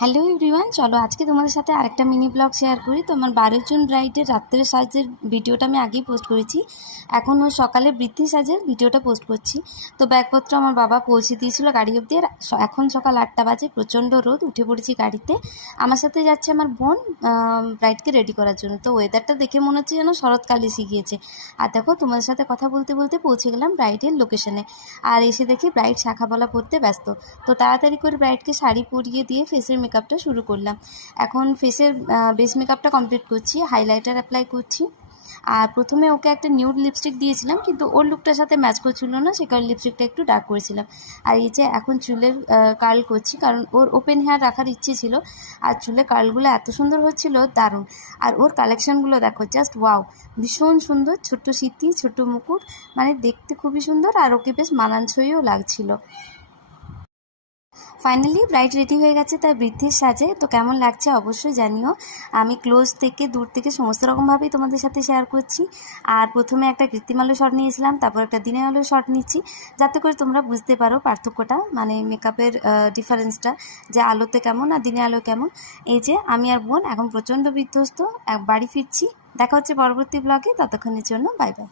Hello everyone, চলো আজকে তোমাদের সাথে আরেকটা মিনি ব্লগ শেয়ার করি। তো আমার 12 জন ব্রাইডের রাত্রের সাজের ভিডিওটা আমি আগেই পোস্ট করেছি, এখন ওই সকালে বৃদ্ধি সাজের ভিডিওটা পোস্ট করছি। তো ব্যাগপত্র আমার বাবা পৌঁছে দিয়েছিল গাড়ি অবধি। আর এখন সকাল 8টা বাজে, প্রচণ্ড রোদ, উঠে পড়েছি গাড়িতে। আমার সাথে যাচ্ছে আমার বোন ব্রাইডকে রেডি করার জন্য। তো ওয়েদারটা দেখে মনে হচ্ছে যেন শরৎকাল এসে গিয়েছে। আর দেখো, তোমাদের সাথে কথা বলতে বলতে পৌঁছে গেলাম ব্রাইডের লোকেশনে। আর এসে দেখি ব্রাইড শাখাপলা পরতে ব্যস্ত। তো তাড়াতাড়ি করে ব্রাইডকে শাড়ি পরিয়ে দিয়ে ফেসের মেকআপটা শুরু করলাম। এখন ফেসের বেস মেকআপটা কমপ্লিট করছি, হাইলাইটার অ্যাপ্লাই করছি। আর প্রথমে ওকে একটা নিউড লিপস্টিক দিয়েছিলাম, কিন্তু ওর লুকটার সাথে ম্যাচ করছিল না, সে কারণে লিপস্টিকটা একটু ডার্ক করেছিলাম। আর এই যে এখন চুলের কার্ল করছি, কারণ ওর ওপেন হেয়ার রাখার ইচ্ছে ছিল। আর চুলের কার্লগুলো এত সুন্দর হচ্ছিল, দারুণ। আর ওর কালেকশানগুলো দেখো, জাস্ট ওয়াও, ভীষণ সুন্দর। ছোট্ট সিথি, ছোট্ট মুকুট, মানে দেখতে খুবই সুন্দর। আর ওকে বেশ মানানসইও লাগছিল। ফাইনালি ব্রাইড রেডি হয়ে গেছে তার বৃদ্ধির সাজে। তো কেমন লাগছে অবশ্যই জানিও। আমি ক্লোজ থেকে দূর থেকে সমস্ত রকমভাবেই তোমাদের সাথে শেয়ার করছি। আর প্রথমে একটা কৃত্রিম আলো শট নিয়েছিলাম, তারপর একটা দিনের আলো শট নিচ্ছি, যাতে করে তোমরা বুঝতে পারো পার্থক্যটা, মানে মেকআপের ডিফারেন্সটা, যে আলোতে কেমন আর দিনের আলো কেমন। এই যে আমি আর বোন এখন প্রচণ্ড বিধ্বস্ত, বাড়ি ফিরছি। দেখা হচ্ছে পরবর্তী ব্লগে, ততক্ষণের জন্য বাই বাই।